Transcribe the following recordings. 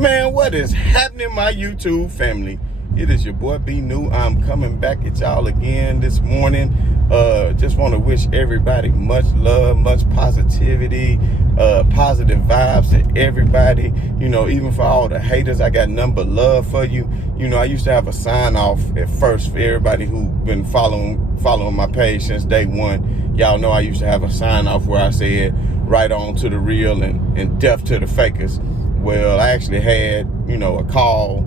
Man, what is happening, my YouTube family? It is your boy B New. I'm coming back at y'all again this morning. Just want to wish everybody much love, much positivity, positive vibes to everybody. You know, even for all the haters, I got nothing but love for you. You know, I used to have a sign off at first for everybody who been following my page since day one. Y'all know I used to have a sign off where I said, right on to the real and death to the fakers. Well, I actually had, you know, a call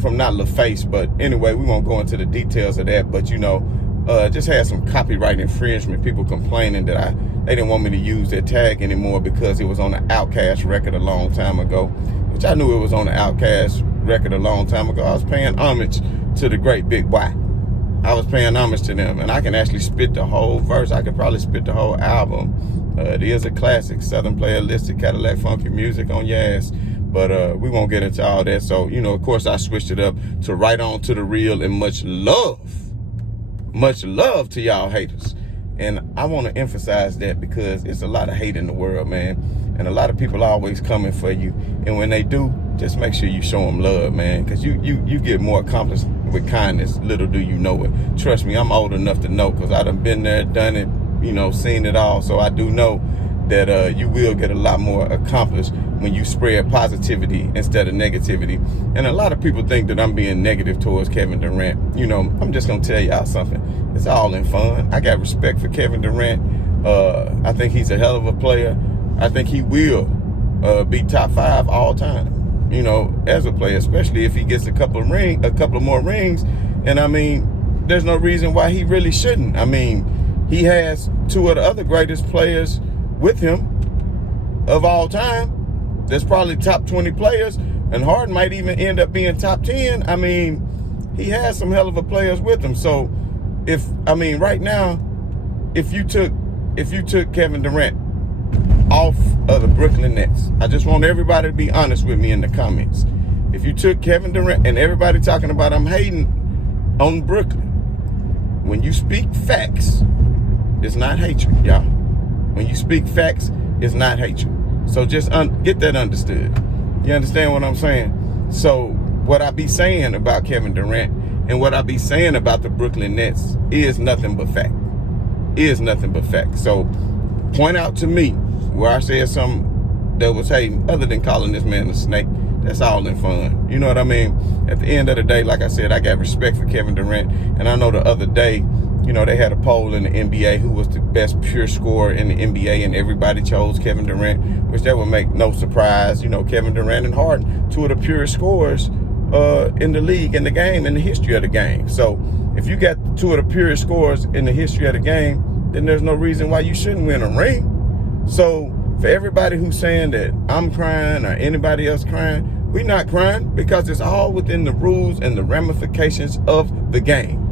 from not LaFace, but anyway, we won't go into the details of that. But, you know, just had some copyright infringement, people complaining that they didn't want me to use their tag anymore because it was on the Outkast record a long time ago, which I knew it was on the Outkast record a long time ago. I was paying homage to the great Big Y. I was paying homage to them, and I can actually spit the whole verse. I could probably spit the whole album. It is a classic, Southern Player Listed, Cadillac Funky Music on your ass. But we won't get into all that. So, you know, of course, I switched it up to right on to the real and much love to y'all haters. And I want to emphasize that because it's a lot of hate in the world, man. And a lot of people are always coming for you. And when they do, just make sure you show them love, man. Because you get more accomplished with kindness. Little do you know it. Trust me, I'm old enough to know because I done been there, done it, you know, seen it all. So I do know that you will get a lot more accomplished when you spread positivity instead of negativity. And a lot of people think that I'm being negative towards Kevin Durant. You know, I'm just going to tell y'all something. It's all in fun. I got respect for Kevin Durant. I think he's a hell of a player. I think he will be top 5 all time, you know, as a player, especially if he gets a couple more rings. And I mean, there's no reason why he really shouldn't. I mean, he has 2 of the other greatest players with him of all time. There's probably top 20 players, and Harden might even end up being top 10. I mean, he has some hell of a players with him. So right now, if you took Kevin Durant off of the Brooklyn Nets, I just want everybody to be honest with me in the comments. If you took Kevin Durant, and everybody talking about I'm hating on Brooklyn, when you speak facts, it's not hatred, y'all. When you speak facts, it's not hatred. So just get that understood. You understand what I'm saying? So what I be saying about Kevin Durant and what I be saying about the Brooklyn Nets is nothing but fact. Is nothing but fact. So point out to me where I said something that was hating, other than calling this man a snake. That's all in fun. You know what I mean? At the end of the day, like I said, I got respect for Kevin Durant. And I know the other day, you know, they had a poll in the NBA who was the best pure scorer in the NBA, and everybody chose Kevin Durant, which that would make no surprise. You know, Kevin Durant and Harden, 2 of the purest scorers in the league, in the game, in the history of the game. So if you got 2 of the purest scorers in the history of the game, then there's no reason why you shouldn't win a ring. So for everybody who's saying that I'm crying or anybody else crying, we're not crying because it's all within the rules and the ramifications of the game.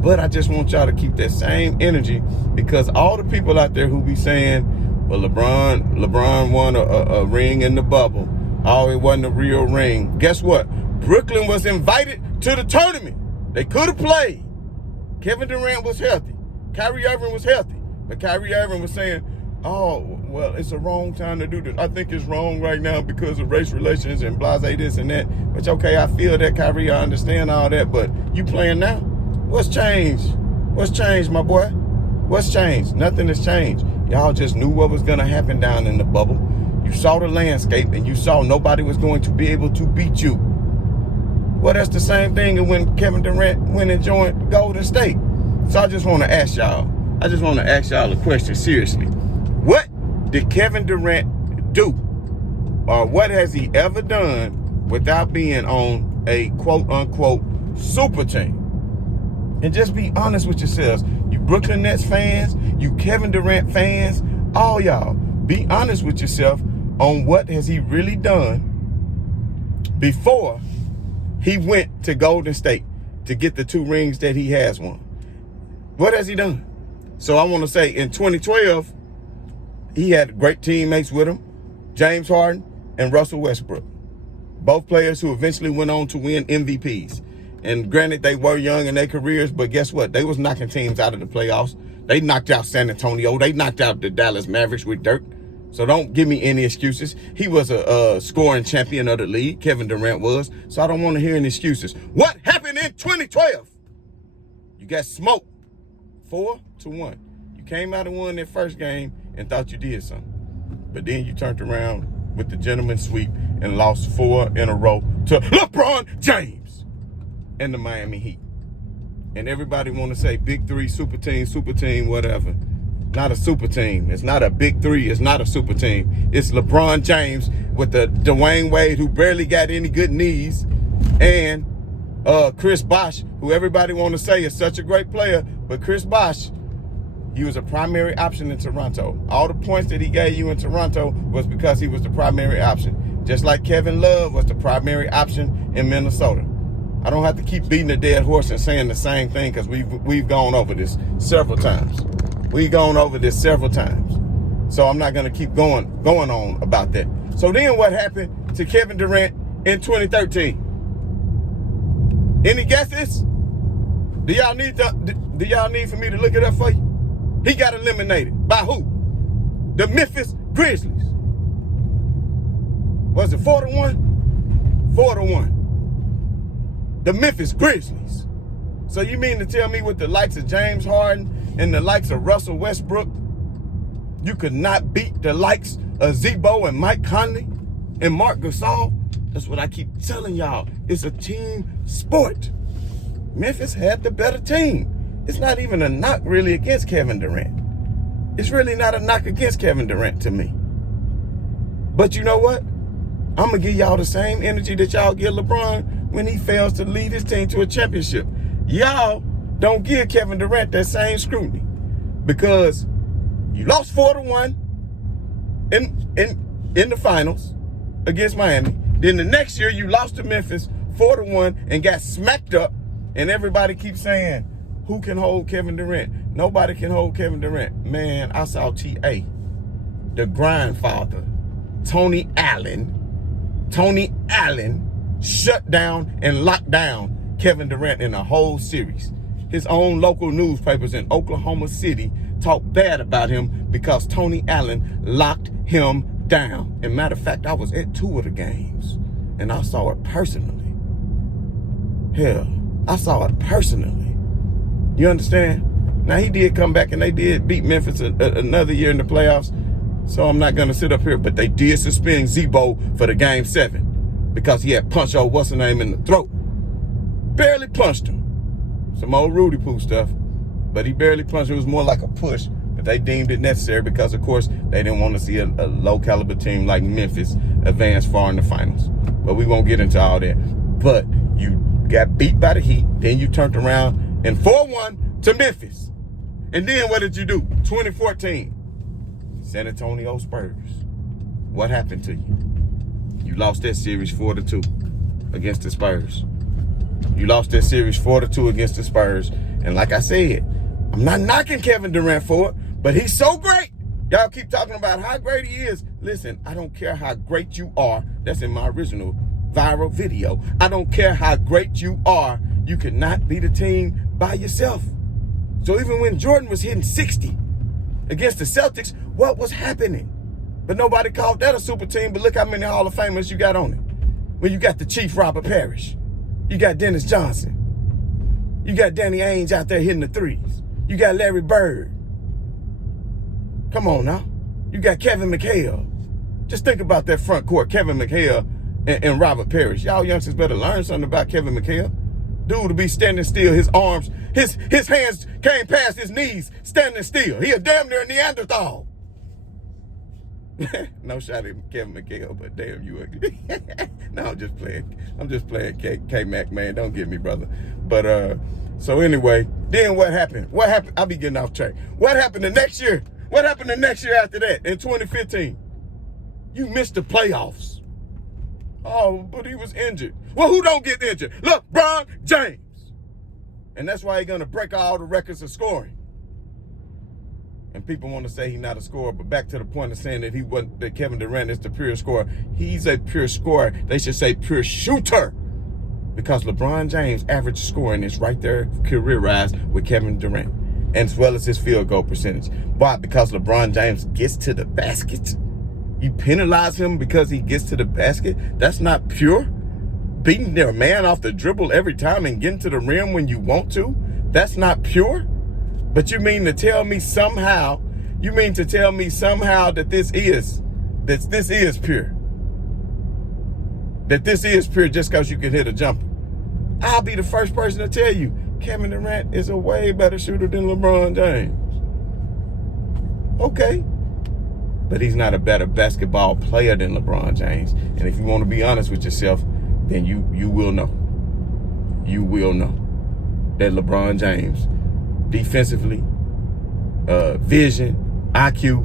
But I just want y'all to keep that same energy, because all the people out there who be saying, well, LeBron won a ring in the bubble. Oh, it wasn't a real ring. Guess what? Brooklyn was invited to the tournament. They could have played. Kevin Durant was healthy. Kyrie Irving was healthy. But Kyrie Irving was saying, oh, well, it's a wrong time to do this. I think it's wrong right now because of race relations and blase this and that. Which, okay, I feel that, Kyrie. I understand all that. But you playing now? What's changed? What's changed, my boy? What's changed? Nothing has changed. Y'all just knew what was going to happen down in the bubble. You saw the landscape, and you saw nobody was going to be able to beat you. Well, that's the same thing when Kevin Durant went and joined Golden State. So I just want to ask y'all a question seriously. What did Kevin Durant do? Or what has he ever done without being on a quote-unquote super team? And just be honest with yourselves. You Brooklyn Nets fans, you Kevin Durant fans, all y'all, be honest with yourself on what has he really done before he went to Golden State to get the 2 rings that he has won. What has he done? So I want to say in 2012, he had great teammates with him, James Harden and Russell Westbrook. Both players who eventually went on to win MVPs. And granted, they were young in their careers, but guess what? They was knocking teams out of the playoffs. They knocked out San Antonio. They knocked out the Dallas Mavericks with Dirk. So don't give me any excuses. He was a scoring champion of the league. Kevin Durant was. So I don't want to hear any excuses. What happened in 2012? You got smoked 4-1. You came out and won that first game and thought you did something. But then you turned around with the gentleman's sweep and lost 4 in a row to LeBron James and the Miami Heat. And everybody want to say big three, super team, whatever. Not a super team. It's not a big three. It's not a super team. It's LeBron James with the Dwayne Wade, who barely got any good knees, and Chris Bosh, who everybody want to say is such a great player, but Chris Bosh, he was a primary option in Toronto. All the points that he gave you in Toronto was because he was the primary option. Just like Kevin Love was the primary option in Minnesota. I don't have to keep beating a dead horse and saying the same thing because we've gone over this several times. We've gone over this several times. So I'm not going to keep going on about that. So then what happened to Kevin Durant in 2013? Any guesses? Do y'all need for me to look it up for you? He got eliminated by who? The Memphis Grizzlies. Was it 4-1? 4-1. The Memphis Grizzlies. So you mean to tell me with the likes of James Harden and the likes of Russell Westbrook, you could not beat the likes of Zebo and Mike Conley and Mark Gasol? That's what I keep telling y'all. It's a team sport. Memphis had the better team. It's not even a knock really against Kevin Durant. It's really not a knock against Kevin Durant to me. But you know what? I'm going to give y'all the same energy that y'all give LeBron when he fails to lead his team to a championship. Y'all don't give Kevin Durant that same scrutiny because you lost 4-1 in the finals against Miami. Then the next year you lost to Memphis 4-1 and got smacked up, and everybody keeps saying, who can hold Kevin Durant? Nobody can hold Kevin Durant. Man, I saw T.A., the grandfather, Tony Allen, shut down and locked down Kevin Durant in a whole series. His own local newspapers in Oklahoma City talked bad about him because Tony Allen locked him down. And matter of fact, I was at 2 of the games and I saw it personally. Hell, I saw it personally. You understand? Now, he did come back and they did beat Memphis another year in the playoffs. So I'm not going to sit up here, but they did suspend Zebo for the game 7 because he had punched old what's-her-name in the throat. Barely punched him. Some old Rudy Poo stuff, but he barely punched him. It was more like a push, but they deemed it necessary because, of course, they didn't want to see a low-caliber team like Memphis advance far in the finals. But we won't get into all that. But you got beat by the Heat, then you turned around and 4-1 to Memphis. And then what did you do? 2014. San Antonio Spurs. What happened to you? You lost that series 4-2 against the Spurs. You lost that series 4-2 against the Spurs. And like I said, I'm not knocking Kevin Durant for it, but he's so great. Y'all keep talking about how great he is. Listen, I don't care how great you are. That's in my original viral video. I don't care how great you are. You cannot beat a team by yourself. So even when Jordan was hitting 60 against the Celtics, what was happening? But nobody called that a super team. But look how many Hall of Famers you got on it. When you got the Chief Robert Parrish. You got Dennis Johnson. You got Danny Ainge out there hitting the threes. You got Larry Bird. Come on now. You got Kevin McHale. Just think about that front court, Kevin McHale and Robert Parrish. Y'all youngsters better learn something about Kevin McHale. Dude to be standing still, his arms, his hands came past his knees, standing still. He a damn near Neanderthal. No shot at Kevin McHale, but damn you ugly. No, I'm just playing K-Mac, man. Don't get me, brother. But so anyway, then what happened? I'll be getting off track. What happened the next year? What happened the next year after that in 2015? You missed the playoffs. Oh, but he was injured. Well, who don't get injured? LeBron James. And that's why he's going to break all the records of scoring. And people want to say he's not a scorer, but back to the point of saying that Kevin Durant is the pure scorer. He's a pure scorer. They should say pure shooter. Because LeBron James' average scoring is right there, career-wise, with Kevin Durant. And as well as his field goal percentage. Why? Because LeBron James gets to the basket You penalize him because he gets to the basket. That's not pure. Beating their man off the dribble every time and getting to the rim when you want to. That's not pure. But you mean to tell me somehow that this is pure. That this is pure just because you can hit a jumper. I'll be the first person to tell you, Kevin Durant is a way better shooter than LeBron James. Okay. But he's not a better basketball player than LeBron James. And if you want to be honest with yourself, then you will know. You will know that LeBron James, defensively, vision, IQ,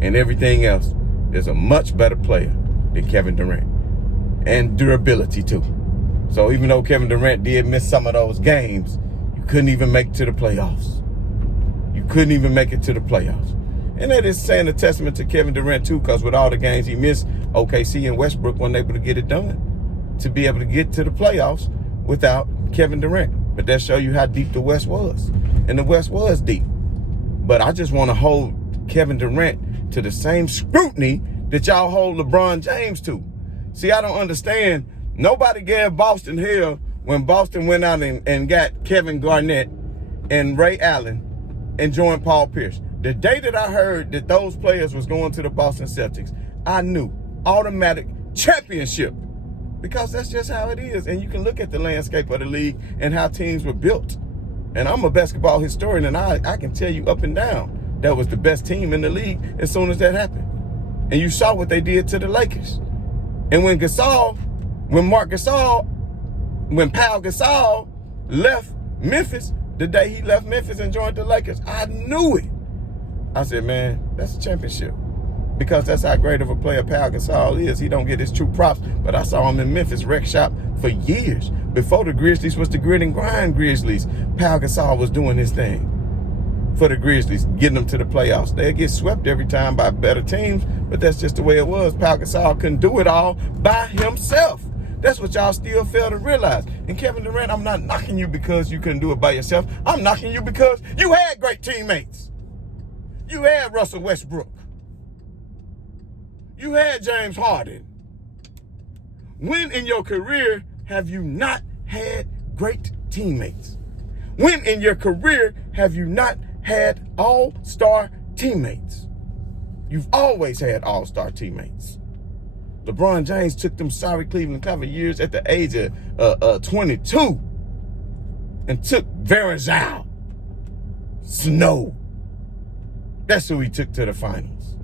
and everything else, is a much better player than Kevin Durant. And durability too. So even though Kevin Durant did miss some of those games, you couldn't even make it to the playoffs. You couldn't even make it to the playoffs. And that is saying a testament to Kevin Durant too, because with all the games he missed, OKC and Westbrook weren't able to get it done to be able to get to the playoffs without Kevin Durant. But that shows you how deep the West was. And the West was deep. But I just want to hold Kevin Durant to the same scrutiny that y'all hold LeBron James to. See, I don't understand. Nobody gave Boston hell when Boston went out and got Kevin Garnett and Ray Allen and joined Paul Pierce. The day that I heard that those players was going to the Boston Celtics, I knew automatic championship, because that's just how it is. And you can look at the landscape of the league and how teams were built. And I'm a basketball historian, and I can tell you up and down that was the best team in the league as soon as that happened. And you saw what they did to the Lakers. And when Pau Gasol left Memphis, the day he left Memphis and joined the Lakers, I knew it. I said, man, that's a championship. Because that's how great of a player Pau Gasol is. He don't get his true props, but I saw him in Memphis rec shop for years. Before the Grizzlies was the grit and grind Grizzlies, Pau Gasol was doing his thing for the Grizzlies, getting them to the playoffs. They'd get swept every time by better teams, but that's just the way it was. Pau Gasol couldn't do it all by himself. That's what y'all still fail to realize. And Kevin Durant, I'm not knocking you because you couldn't do it by yourself. I'm knocking you because you had great teammates. You had Russell Westbrook. You had James Harden. When in your career have you not had great teammates? When in your career have you not had all-star teammates? You've always had all-star teammates. LeBron James took them sorry Cleveland Cavaliers at the age of 22 and took Verazal, Snow. That's who he took to the finals.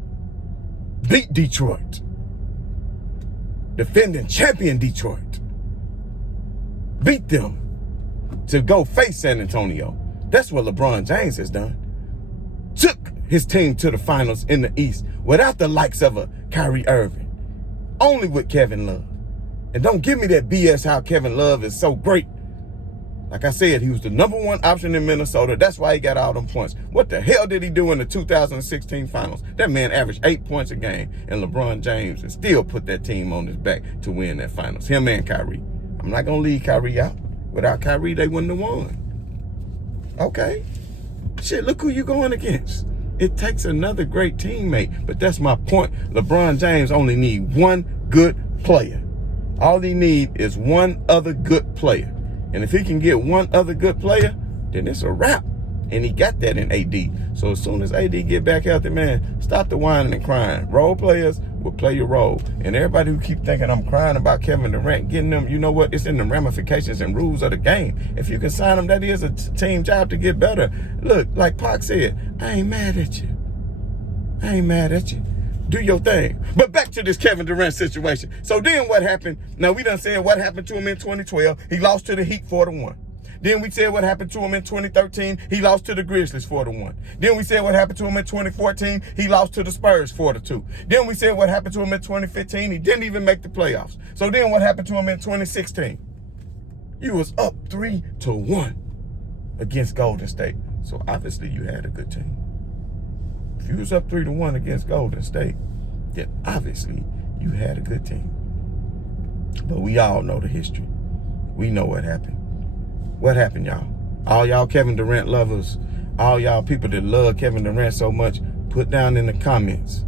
Beat Detroit. Defending champion Detroit. Beat them to go face San Antonio. That's what LeBron James has done. Took his team to the finals in the East without the likes of a Kyrie Irving. Only with Kevin Love. And don't give me that BS how Kevin Love is so great. Like I said, he was the number one option in Minnesota. That's why he got all them points. What the hell did he do in the 2016 finals? That man averaged 8 points a game, and LeBron James and still put that team on his back to win that finals. Him and Kyrie. I'm not going to leave Kyrie out. Without Kyrie, they wouldn't have won. Okay. Shit, look who you going against. It takes another great teammate. But that's my point. LeBron James only need one good player. All he need is one other good player. And if he can get one other good player, then it's a wrap. And he got that in AD. So as soon as AD get back healthy, man, stop the whining and crying. Role players will play your role. And everybody who keep thinking I'm crying about Kevin Durant, getting them, you know what? It's in the ramifications and rules of the game. If you can sign him, that is a team job to get better. Look, like Pac said, I ain't mad at you. I ain't mad at you. Do your thing. But back to this Kevin Durant situation. So then what happened? Now, we done said what happened to him in 2012. He lost to the Heat 4-1. Then we said what happened to him in 2013. He lost to the Grizzlies 4-1. Then we said what happened to him in 2014. He lost to the Spurs 4-2. Then we said what happened to him in 2015. He didn't even make the playoffs. So then what happened to him in 2016? You was up 3-1 against Golden State. So obviously you had a good team. If you was up 3-1 against Golden State, then obviously you had a good team. But we all know the history. We know what happened. What happened, y'all? All y'all Kevin Durant lovers, all y'all people that love Kevin Durant so much, put down in the comments,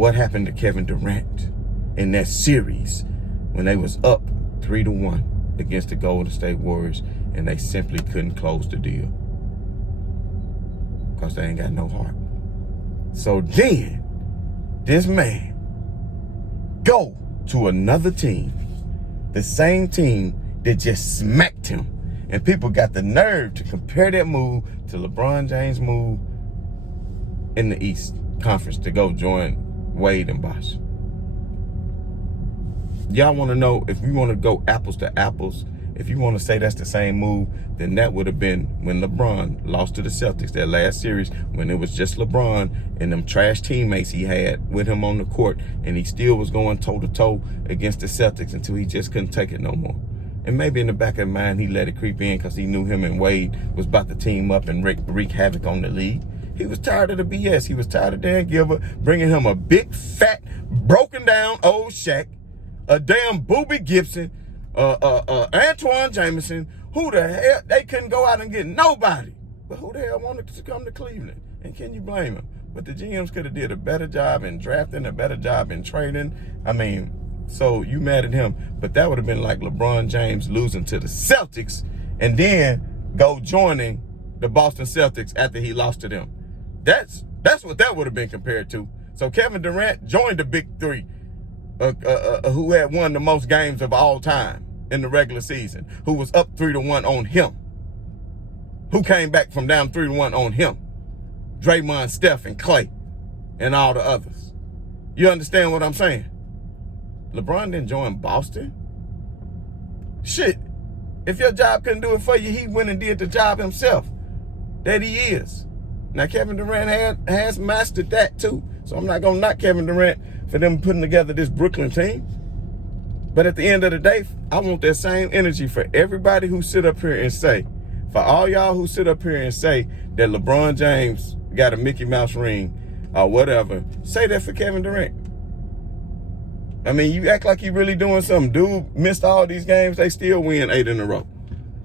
what happened to Kevin Durant in that series when they was up 3-1 against the Golden State Warriors and they simply couldn't close the deal because they ain't got no heart. So then this man go to another team, the same team that just smacked him, and people got the nerve to compare that move to LeBron James' move in the East Conference to go join Wade and Bosh. Y'all want to know, if you want to go apples to apples, if you want to say that's the same move, then that would have been when LeBron lost to the Celtics, that last series, when it was just LeBron and them trash teammates he had with him on the court, and he still was going toe-to-toe against the Celtics until he just couldn't take it no more. And maybe in the back of his mind, he let it creep in because he knew him and Wade was about to team up and wreak havoc on the league. He was tired of the BS. He was tired of Dan Gilbert bringing him a big, fat, broken down old Shaq, a damn Booby Gibson, Antoine Jameson. Who the hell? They couldn't go out and get nobody. But who the hell wanted to come to Cleveland? And can you blame him? But the GMs could have did a better job in drafting, a better job in trading. I mean, so you mad at him. But that would have been like LeBron James losing to the Celtics and then go joining the Boston Celtics after he lost to them. That's what that would have been compared to. So Kevin Durant joined the big three, who had won the most games of all time in the regular season, who was up 3-1 on him, who came back from down 3-1 on him. Draymond, Steph, and Clay, and all the others. You understand what I'm saying? LeBron didn't join Boston. Shit, if your job couldn't do it for you, he went and did the job himself. That he is. Now, Kevin Durant has mastered that too. So I'm not going to knock Kevin Durant for them putting together this Brooklyn team. But at the end of the day, I want that same energy for everybody who sit up here and say, for all y'all who sit up here and say that LeBron James got a Mickey Mouse ring or whatever, say that for Kevin Durant. I mean, you act like you really doing something. Dude missed all these games. They still win 8 in a row.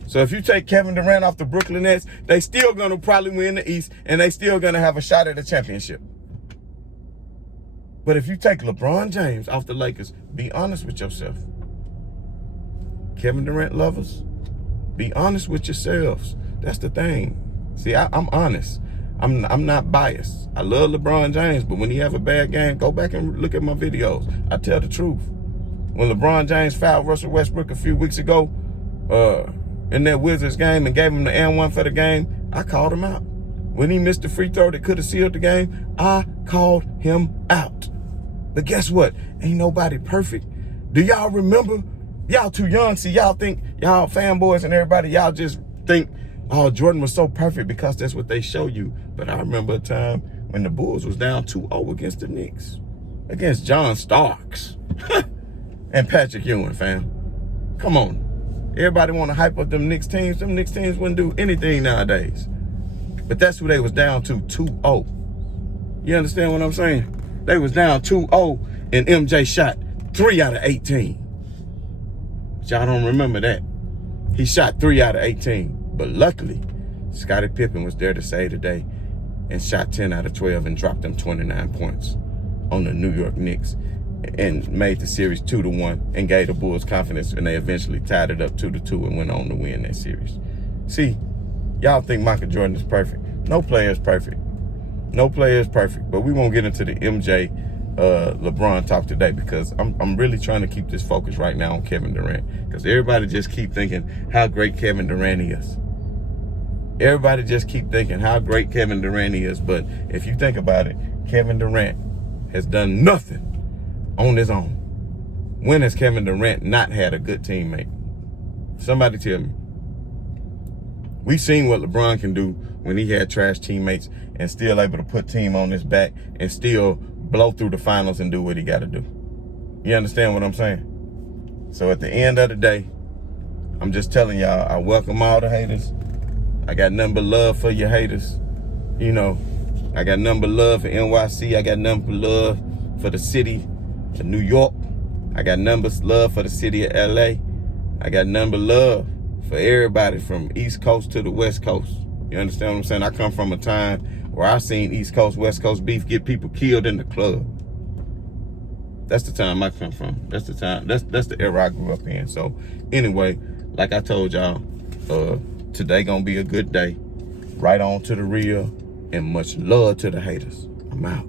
So if you take Kevin Durant off the Brooklyn Nets, they still going to probably win the East, and they still going to have a shot at the championship. But if you take LeBron James off the Lakers, be honest with yourself. Kevin Durant lovers, be honest with yourselves. That's the thing. See, I'm honest. I'm not biased. I love LeBron James, but when he have a bad game, go back and look at my videos. I tell the truth. When LeBron James fouled Russell Westbrook a few weeks ago in that Wizards game and gave him the and 1 for the game, I called him out. When he missed the free throw that could have sealed the game, I called him out. But guess what? Ain't nobody perfect. Do y'all remember? Y'all too young. See, y'all think, y'all fanboys and everybody, y'all just think, oh, Jordan was so perfect because that's what they show you. But I remember a time when the Bulls was down 2-0 against the Knicks. Against John Starks. And Patrick Ewing, fam. Come on. Everybody want to hype up them Knicks teams. Them Knicks teams wouldn't do anything nowadays. But that's who they was down to, 2-0. You understand what I'm saying? They was down 2-0 and MJ shot 3 out of 18. But y'all don't remember that. He shot 3 out of 18. But luckily, Scottie Pippen was there to save the day and shot 10 out of 12 and dropped them 29 points on the New York Knicks and made the series 2-1 and gave the Bulls confidence, and they eventually tied it up 2-2 and went on to win that series. See, y'all think Michael Jordan is perfect. No player is perfect. No player is perfect. But we won't get into the MJ LeBron talk today because I'm really trying to keep this focus right now on Kevin Durant, because everybody just keep thinking how great Kevin Durant is. Everybody just keep thinking how great Kevin Durant is. But if you think about it, Kevin Durant has done nothing on his own. When has Kevin Durant not had a good teammate? Somebody tell me. We've seen what LeBron can do when he had trash teammates and still able to put team on his back and still blow through the finals and do what he got to do. You understand what I'm saying? So at the end of the day, I'm just telling y'all, I welcome all the haters. I got nothing but love for your haters. You know, I got nothing but love for NYC. I got nothing but love for the city of New York. I got nothing but love for the city of LA. I got nothing but love for everybody from East Coast to the West Coast. You understand what I'm saying? I come from a time where I seen East Coast, West Coast beef get people killed in the club. That's the time I come from. That's the time. That's the era I grew up in. So anyway, like I told y'all, today gonna be a good day. Right on to the real, and much love to the haters. I'm out.